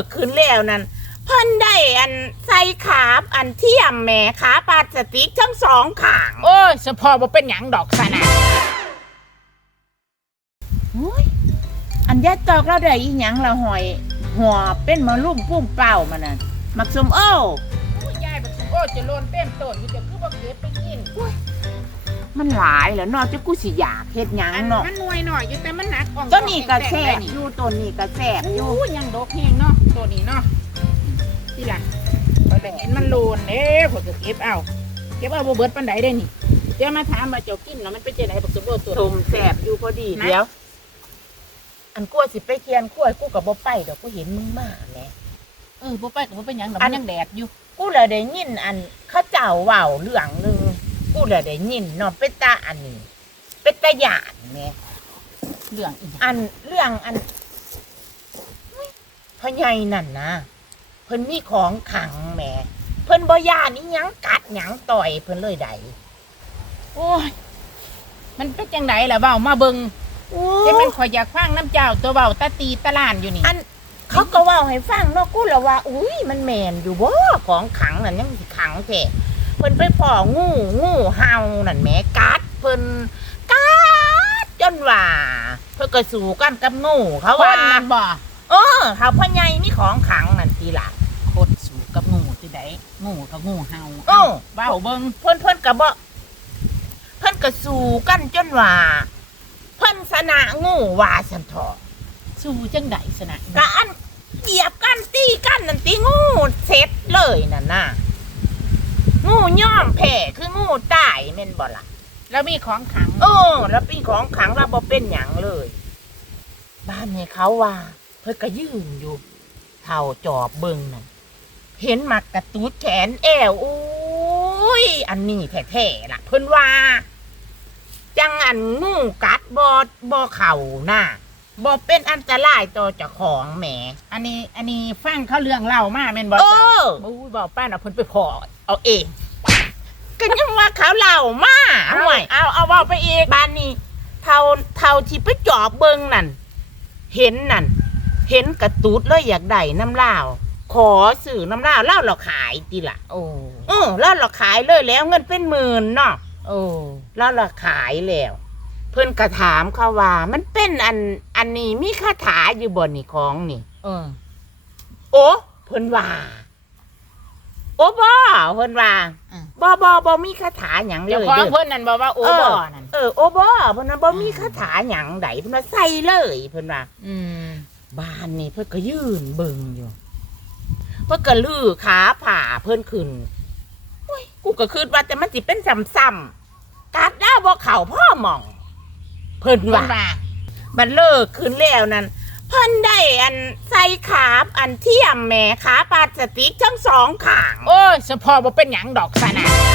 กขึ้นแล้วนั่นเพิ่นได้อันใส่ขาบอันเทียมแหม่ขาปลาสติกทั้งสองข้าง โอ้ยสะพอบ่เป็นหยังดอกสนะโอ้ยอันยาตอกเราได้อีหยังละหอยหัวเป็นมะลุ่มพุ่มเป้ามันน่ะมักสมโอ้อุ้ยยายบักสุโอ้จะโลนเต็มต้นอยู่จะคือบ่เก็บไปกิน มันหลายแล้วเนอกจากกูสิอยากเฮ็ดหยังอันเนาะมันหน่วยหน่อยอยู่แต่มันหนักอ่องต้นนี้ก็แซ่บนี่อยู่ต้นนี้ก็แซ่บอยู่อู้ยังดอกแห้งเนาะตัวนี้เนาะที่ล่ะพอแต่เห็นมันโลนเด้ผมก็เก็บเอาเก็บเอาบ่เบิดปานใดได้นี่เดี๋ยวมาถามว่าเจ้ากินเนาะมันเป็นจังไดบักสุโอ้ตัว สมแซ่บอยู่พอดีนะ เดี๋ยวอันกลัวสิไปเคียนขั้วกูก็บ่ไปดอกกูเห็นมึงมาแหม เออบ่ไปก็บ่เป็นหยังดอกอัมัน นยังแดดอยู่กูเลยได้ยินอันเขาเจ้าเว้าเรื่องหนึง กูเลยได้ยินเนาะเป็นตาอันนี้ เป็นตาหยาดแหมเรื่องอีหยังอันเรื่องอันอุ๊ยพ่อใหญ่นั่นนะเพิ่นมีของขังแหมเพิ่นบ่ย่านอีหยังกัดหยังต่อยเพิ่นเลยได้โอ้ย มันเป็นจังไดล่ะเว้ามาเบิ่งโอ้จะเป็นข่อยอยากฟังน้ำเจ้าตัวเว้าตาตีตะลานอยู่นี่อันเขาก็เว้าให้ฟังเนาะกูละว่า อุ้ยมันแม่นอยู่บ่ของขังนั่นยังสิขังแท้ เพิ่นไปพ้องูงูเห่านั่นแหมกัดเพิ่นกัดจนว่าเพิ่นก็สู้กันกับงูเขาคว่านนั่นบ่เออเขาพ่อใหญ่มีของขังนั่นทีหละคดสู่กับงูที่ใดงูกับงูเห่าโอ้เว้าเบิ่งเพิ่นเพิ่นก็บ่เพิ่นก็สู้กันจนว่าเพิ่นชนะงูว่าซั่นเถาะสู่จังไดสนะก็อันเหยียบกันตีกันนั่นตีงูเสร็จเลยนั่นน่ะงู ย่อมแพ้คืองูตายแม่นบ่ล่ะแล้วมีของขังเออแล้วปีของขังเราบ่เป็นหยังเลย บ้านเนี่ยเขาว่า เพิ่นก็ยืนอยู่เท่าจอบเบิ่งนั่นเห็นมักกระตูดแขนแอวอุ้ยอันนี้แท้ๆล่ะ เพิ่นว่า จังอันงูกัดบ่บ่เข่าน่ะบ่เป็นอันตรายต่อเจ้าของแหม อันนี้ อันนี้ฟังเขาเรื่องเล่ามาแม่นบ่เอจ้าอโอ้ยบอกป้านเอาเพิ่นไปพอเอาเอง ก็ยังว่าเขาเล่ามาเอาห่วยเอาเอาเว้าไปอีกบ้านนี้เท่าเท่าที่ไปจอบเบิงนั่นเห็นนั่นเห็นกระตูดเลยอยากได้น้ำลาวขอสื่อน้ำลาวเล่าเราขายตีละโอ้เออเล่าเราขายเลยแล้วเงินเป็นหมื่นเนาะโอ้เล่าเราขายแล้ว เพิ่นกระถามเขาว่า มันเป็นอันอันนี้มีคาถาอยู่บนนี่ของนี่ เออ โอ้เพิ่นว่าโอ้บ่เพิ่นว่าอืม บ่บ่บ่มีคาถาหยังเลเจ้ายของเด้อ เพิ่นนั่นบอกว่าโอ้บ่นั่น เออโอ้บ่เพิ่นน่ะบ่มีคาถาหยังใดเพิ่นว่าใส่เลยเพิ่นว่าอืมบ้านนี่เพิ่นก็ยืนเบิ่งอยู่เพิ่นก็ลือขาผ่าเพิ่นขึ้นโอ้ยกูก็คิดว่าแต่มันสิเป็นซ้ำๆกัดดาวบ่เข้าพ่อหม่อง เพิ่นเพิ่นว่าว่ามันเลิกขึ้นแล้วนั่น เพิ่นได้อันใส่ขาบอันเทียมแหม่ขาปลาสติกทั้งสองข้าง โอ้ยสะพอบ่เป็นหยังดอกสนะ